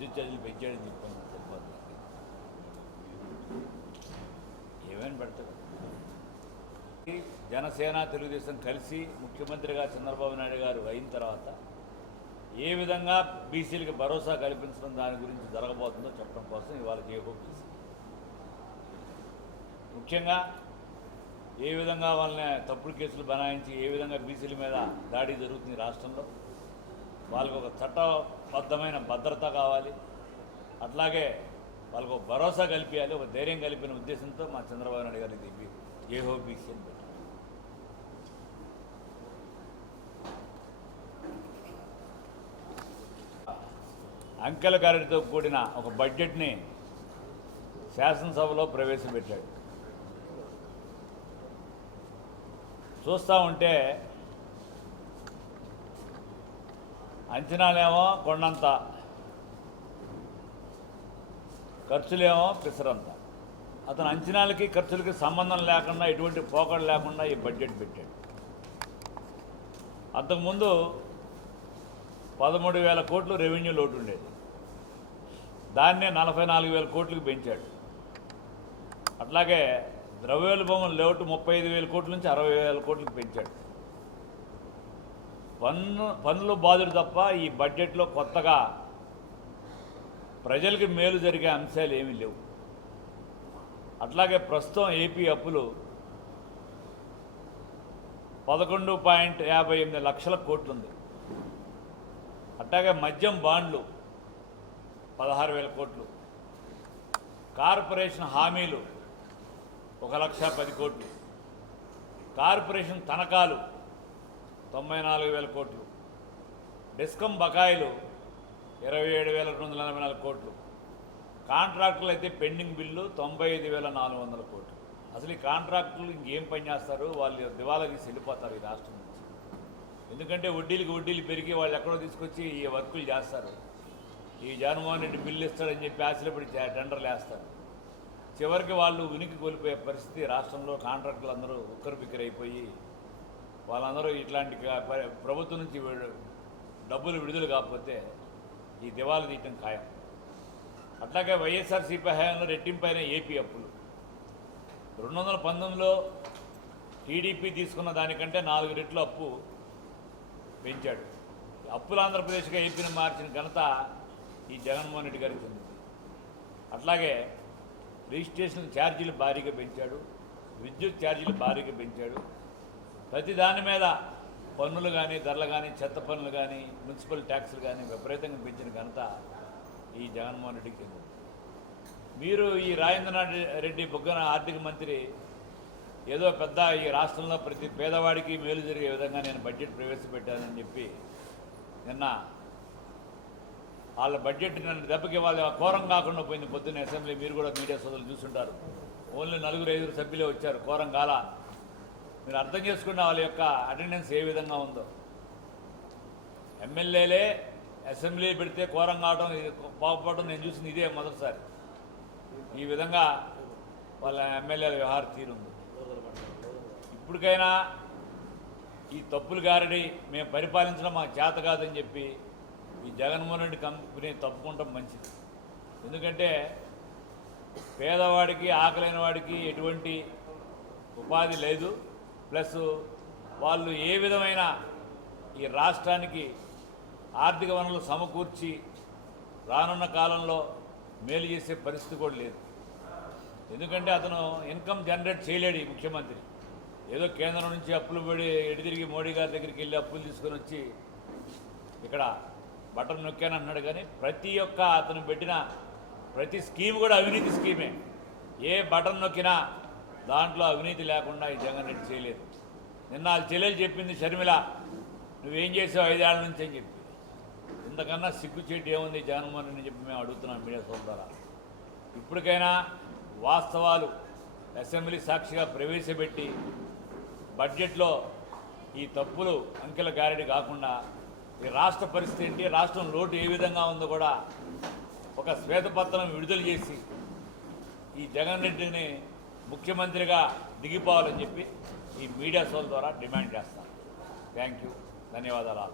విద్యుత్ ఛార్జీలు పెంచాడని చెప్పాను సరిపోతుంది. ఏమైనా పెడతాడు. జనసేన తెలుగుదేశం కలిసి ముఖ్యమంత్రిగా చంద్రబాబు నాయుడు గారు అయిన తర్వాత ఏ విధంగా బీసీలకు భరోసా కల్పించడం దాని గురించి జరగబోతుందో చెప్పడం కోసం ఇవాళ జేహోబీసీ ముఖ్యంగా ఏ విధంగా వాళ్ళని తప్పుడు కేసులు బనాయించి ఏ విధంగా బీసీల మీద దాడి జరుగుతుంది రాష్ట్రంలో, వాళ్ళకు ఒక చట్టబద్ధమైన భద్రత కావాలి, అట్లాగే వాళ్ళకు ఒక భరోసా కల్పించాలి, ఒక ధైర్యం కలిపిన ఉద్దేశంతో మా చంద్రబాబు నాయుడు గారు ఇది జేహోబీసీ అని పెట్టారు. అంకెల గారితో కూడిన ఒక బడ్జెట్ని శాసనసభలో ప్రవేశపెట్టాడు. చూస్తూ ఉంటే అంచనాలేమో కొండంత, ఖర్చులేమో పిసరంత. అతను అంచనాలకి ఖర్చులకి సంబంధం లేకుండా ఎటువంటి పోకడ లేకుండా ఈ బడ్జెట్ పెట్టాడు. అంతకుముందు 13,000 కోట్లు రెవెన్యూ లోటు ఉండేది, దాన్నే 44,000 కోట్లకు పెంచాడు. అట్లాగే ద్రవ్యోల్బణం లేఅవుట్ 35,000 కోట్ల నుంచి 60,000 కోట్లకు పెంచాడు. పన్నులు బాధుడు తప్ప ఈ బడ్జెట్లో కొత్తగా ప్రజలకి మేలు జరిగే అంశాలు ఏమీ లేవు. అట్లాగే ప్రస్తుతం ఏపీ అప్పులు 11.58 లక్షల కోట్లు ఉంది. అట్లాగే మద్యం బాండ్లు 16,000 కోట్లు, కార్పొరేషన్ హామీలు 1,10,000 కోట్లు, కార్పొరేషన్ తనఖాలు 94,000 కోట్లు, డిస్కమ్ బకాయిలు 27,244 కోట్లు, కాంట్రాక్టులు అయితే పెండింగ్ బిల్లు 95,400 కోట్లు. అసలు ఈ కాంట్రాక్టులు ఇంకేం పని చేస్తారు? వాళ్ళు దివాలా తీసి వెళ్ళిపోతారు ఈ రాష్ట్రం నుంచి. ఎందుకంటే వడ్డీలు పెరిగి వాళ్ళు ఎక్కడో తీసుకొచ్చి ఈ వర్కులు చేస్తారు. ఈ జగన్మోహన్ రెడ్డి బిల్లు ఇస్తాడని చెప్పి ఆశలు పడి టెండర్లు వేస్తారు. చివరికి వాళ్ళు ఉనికి కోల్పోయే పరిస్థితి రాష్ట్రంలో. కాంట్రాక్టులు అందరూ ఉక్కరు వాళ్ళందరూ ఇట్లాంటి ప్రభుత్వం నుంచి డబ్బులు విడుదల కాకపోతే ఈ దివాలా తీయటం ఖాయం. అట్లాగే వైఎస్ఆర్సీపీ హయాంలో రెట్టింపైన ఏపీ అప్పులు 2019లో టీడీపీ తీసుకున్న దానికంటే 4 రెట్లు అప్పు పెంచాడు. అప్పులు ఆంధ్రప్రదేశ్గా ఏపీని మార్చిన ఘనత ఈ జగన్మోహన్ రెడ్డి గారికి చెందింది. అట్లాగే రిజిస్ట్రేషన్ ఛార్జీలు భారీగా పెంచాడు, విద్యుత్ ఛార్జీలు భారీగా పెంచాడు. ప్రతి దాని మీద పన్నులు కానీ, ధరలు కానీ, చెత్త పన్నులు కానీ, మున్సిపల్ ట్యాక్సులు కానీ విపరీతంగా పెంచిన ఘనత ఈ జగన్మోహన్ రెడ్డికి చెందింది. మీరు ఈ రాజేంద్రనాథ్ రెడ్డి బొగ్గన ఆర్థిక మంత్రి ఏదో పెద్ద ఈ రాష్ట్రంలో ప్రతి పేదవాడికి మేలు జరిగే విధంగా నేను బడ్జెట్ ప్రవేశపెట్టానని చెప్పి నిన్న వాళ్ళ బడ్జెట్ నన్ను దెబ్బకి వాళ్ళ కోరం కాకుండా పోయింది. పొద్దున్న అసెంబ్లీ మీరు కూడా మీడియా సోదరులు చూస్తుంటారు. ఓన్లీ 4-5 సభ్యులే వచ్చారు, కోరం కాల. మీరు అర్థం చేసుకున్న వాళ్ళ యొక్క అటెండెన్స్ ఏ విధంగా ఉందో. ఎమ్మెల్యేలే అసెంబ్లీ పెడితే కోరం కావడం, పోకపోవడం నేను చూసింది ఇదే మొదటిసారి. ఈ విధంగా వాళ్ళ ఎమ్మెల్యేల వ్యవహార తీరుంది. ఇప్పటికైనా ఈ తప్పులు గారడి మేము పరిపాలించడం మాకు చేత కాదని చెప్పి ఈ జగన్మోహన్ రెడ్డి కంపెనీ తప్పుకుంటాం మంచిది. ఎందుకంటే పేదవాడికి, ఆకలైన వాడికి ఎటువంటి ఉపాధి లేదు. ప్లస్ వాళ్ళు ఏ విధమైన ఈ రాష్ట్రానికి ఆర్థిక వనరులు సమకూర్చి రానున్న కాలంలో మేలు చేసే పరిస్థితి కూడా లేదు. ఎందుకంటే అతను ఇన్కమ్ జనరేట్ చేయలేడు ఈ ముఖ్యమంత్రి. ఏదో కేంద్రం నుంచి అప్పులు పడి ఎడితిరిగి మోడీ గారి దగ్గరికి వెళ్ళి అప్పులు తీసుకొని వచ్చి ఇక్కడ బటన్ నొక్కాను అన్నాడు. కానీ ప్రతి ఒక్క అతను పెట్టిన ప్రతి స్కీమ్ కూడా అవినీతి స్కీమే. ఏ బటన్ నొక్కినా దాంట్లో అవినీతి లేకుండా ఈ జగన్ రెడ్డి చేయలేదు. నిన్న వాళ్ళ చెల్లెలు చెప్పింది, షర్మిల నువ్వేం చేసావు 5 ఏళ్ల నుంచి అని చెప్పి. ఇంతకన్నా సిగ్గుచేటు ఏముంది జగన్మోహన్ రెడ్డి చెప్పి మేము అడుగుతున్నాం మీడియా సోదరులారా. ఇప్పటికైనా వాస్తవాలు అసెంబ్లీ సాక్షిగా ప్రవేశపెట్టి బడ్జెట్లో ఈ తప్పులు అంకెల గారడి కాకుండా ఈ రాష్ట్ర పరిస్థితి ఏంటి, రాష్ట్రం లోటు ఏ విధంగా ఉందో కూడా ఒక శ్వేతపత్రం విడుదల చేసి ఈ జగన్ రెడ్డిని ముఖ్యమంత్రిగా దిగిపోవాలని చెప్పి ఈ మీడియా సోదరుల ద్వారా డిమాండ్ చేస్తాను. థ్యాంక్ యూ, ధన్యవాదాలు.